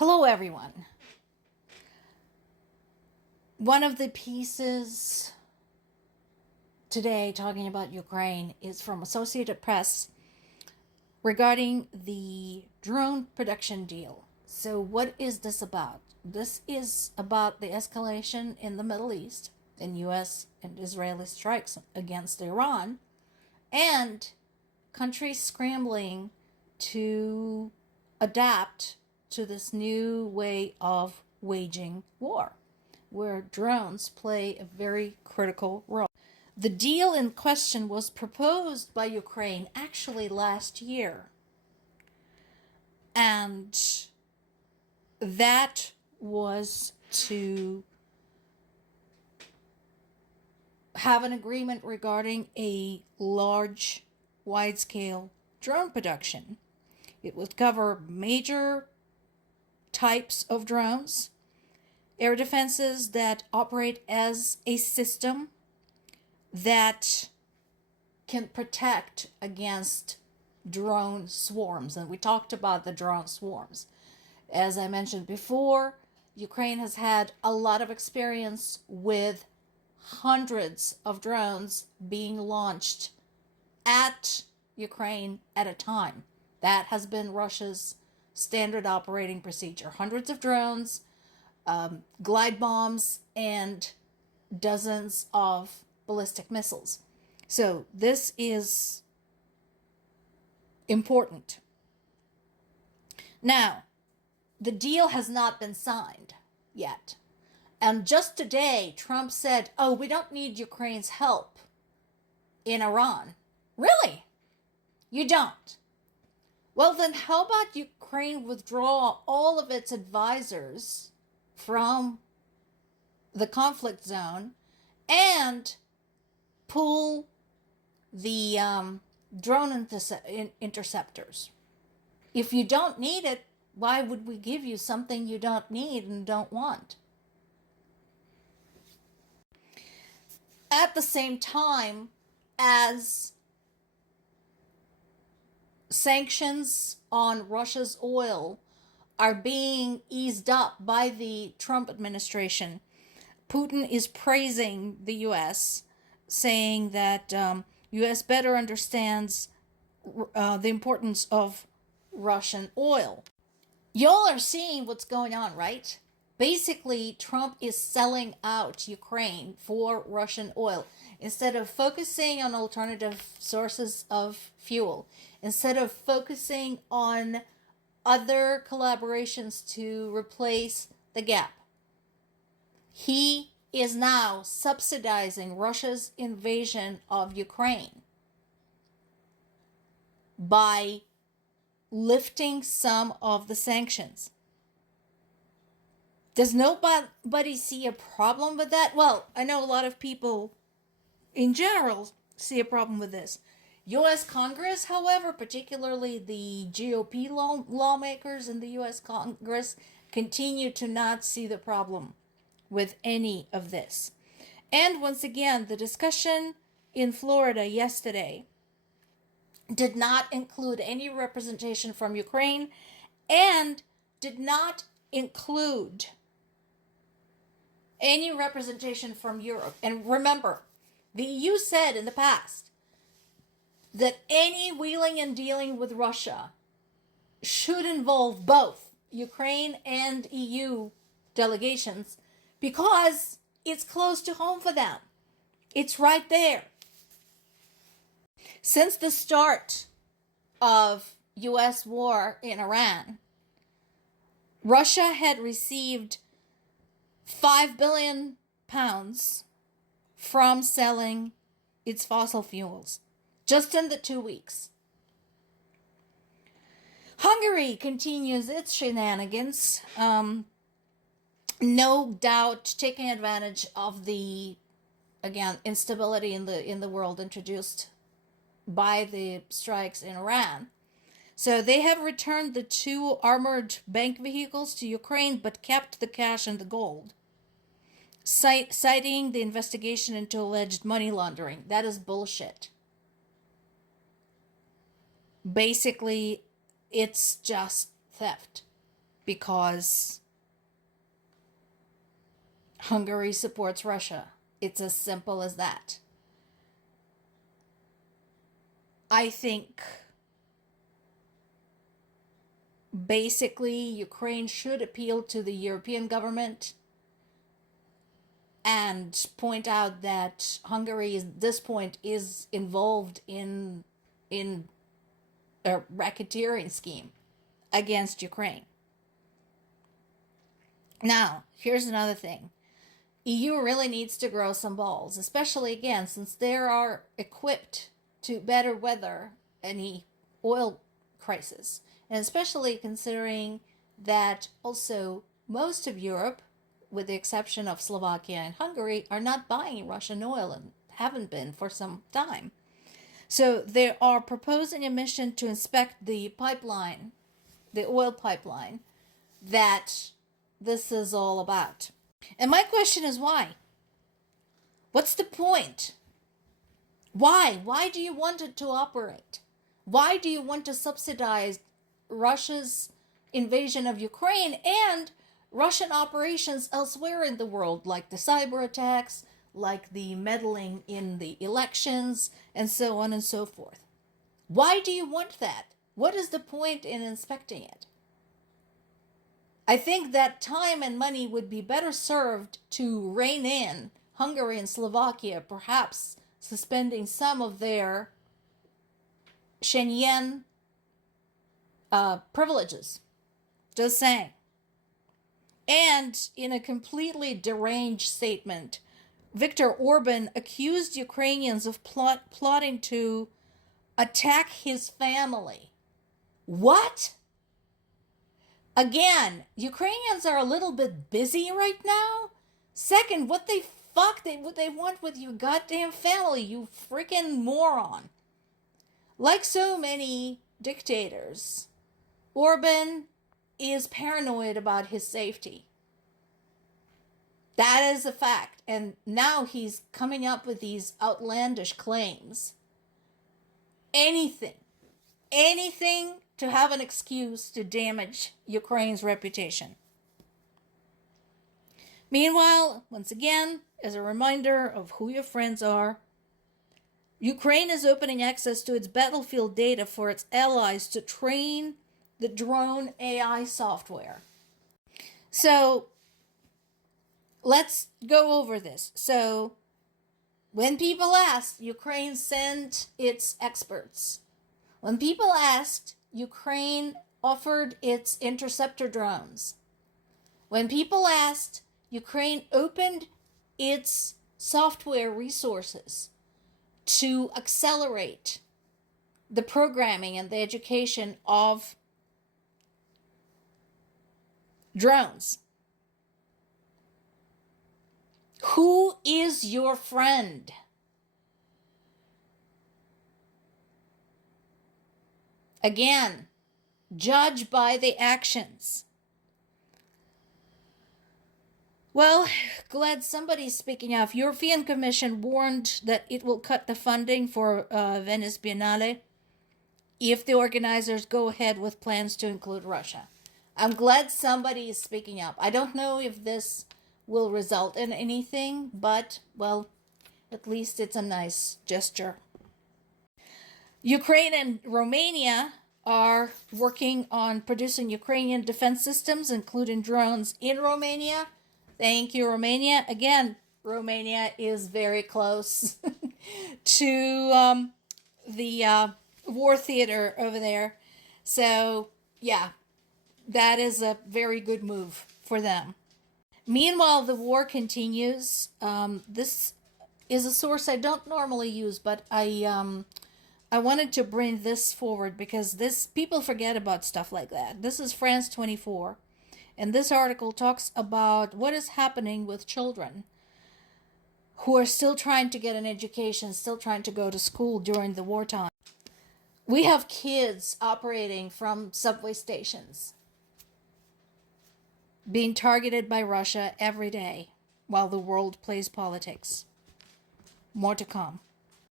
Hello, everyone. One of the pieces today talking about Ukraine is from Associated Press regarding the drone production deal. So, what is this about? This is about the escalation in the Middle East in US and Israeli strikes against Iran and countries scrambling to adapt to this new way of waging war, where drones play a very critical role. The deal in question was proposed by Ukraine actually last year, and that was to have an agreement regarding a large, wide-scale drone production. It would cover major types of drones, air defenses that operate as a system that can protect against drone swarms. And we talked about the drone swarms. As I mentioned before, Ukraine has had a lot of experience with hundreds of drones being launched at Ukraine at a time. That has been Russia's standard operating procedure. Hundreds of drones, glide bombs, and dozens of ballistic missiles. So this is important. Now, the deal has not been signed yet. And just today, Trump said, oh, we don't need Ukraine's help in Iran. Really? You don't? Well, then how about Ukraine withdraw all of its advisors from the conflict zone and pull the drone interceptors? If you don't need it, why would we give you something you don't need and don't want? At the same time as sanctions on Russia's oil are being eased up by the Trump administration, Putin is praising the U.S., saying that U.S. better understands the importance of Russian oil. Y'all are seeing what's going on, right? Basically, Trump is selling out Ukraine for Russian oil. Instead of focusing on alternative sources of fuel, instead of focusing on other collaborations to replace the gap, he is now subsidizing Russia's invasion of Ukraine by lifting some of the sanctions. Does nobody see a problem with that? Well, I know a lot of people in general see a problem with this. U.S. Congress, however, particularly the GOP lawmakers in the U.S. Congress, continue to not see the problem with any of this. And once again, the discussion in Florida yesterday did not include any representation from Ukraine and did not include any representation from Europe. And remember, the EU said in the past that any wheeling and dealing with Russia should involve both Ukraine and EU delegations because it's close to home for them. It's right there. Since the start of U.S. war in Iran, Russia had received £5 billion from selling its fossil fuels just in the 2 weeks. Hungary continues its shenanigans, no doubt taking advantage of the, again, instability in the world introduced by the strikes in Iran. So they have returned the 2 armored bank vehicles to Ukraine, but kept the cash and the gold, citing the investigation into alleged money laundering. That is bullshit. Basically, it's just theft. because Hungary supports Russia. It's as simple as that. I think basically Ukraine should appeal to the European government and point out that Hungary at this point is involved in a racketeering scheme against Ukraine. Now, here's another thing. EU really needs to grow some balls, especially again since they are equipped to better weather any oil crisis, and especially considering that also most of Europe, with the exception of Slovakia and Hungary, are not buying Russian oil and haven't been for some time. So they are proposing a mission to inspect the pipeline, the oil pipeline, that this is all about. And my question is why? What's the point? Why? Why do you want it to operate? Why do you want to subsidize Russia's invasion of Ukraine and Russian operations elsewhere in the world, like the cyber attacks, like the meddling in the elections, and so on and so forth? Why do you want that? What is the point in inspecting it? I think that time and money would be better served to rein in Hungary and Slovakia, perhaps suspending some of their Schengen privileges. Just saying. And in a completely deranged statement, Viktor Orban accused Ukrainians of plotting to attack his family. What? Again, Ukrainians are a little bit busy right now. Second, what they want with your goddamn family, you freaking moron. Like so many dictators, Orban is paranoid about his safety. That is a fact. And now he's coming up with these outlandish claims. Anything to have an excuse to damage Ukraine's reputation. Meanwhile, once again, as a reminder of who your friends are, Ukraine is opening access to its battlefield data for its allies to train the drone AI software. So, let's go over this. So, when people asked, Ukraine sent its experts. When people asked, Ukraine offered its interceptor drones. When people asked, Ukraine opened its software resources to accelerate the programming and the education of drones. Who is your friend? Again, judge by the actions. Well, glad somebody's speaking up. European Commission warned that it will cut the funding for Venice Biennale if the organizers go ahead with plans to include Russia. I'm glad somebody is speaking up. I don't know if this will result in anything, but, well, at least it's a nice gesture. Ukraine and Romania are working on producing Ukrainian defense systems, including drones in Romania. Thank you, Romania. Again, Romania is very close to the war theater over there. So, yeah, that is a very good move for them. Meanwhile, the war continues. This is a source I don't normally use, but I wanted to bring this forward because people forget about stuff like that. This is France 24. And this article talks about what is happening with children who are still trying to get an education, still trying to go to school during the wartime. We have kids operating from subway stations, being targeted by Russia every day while the world plays politics. More to come.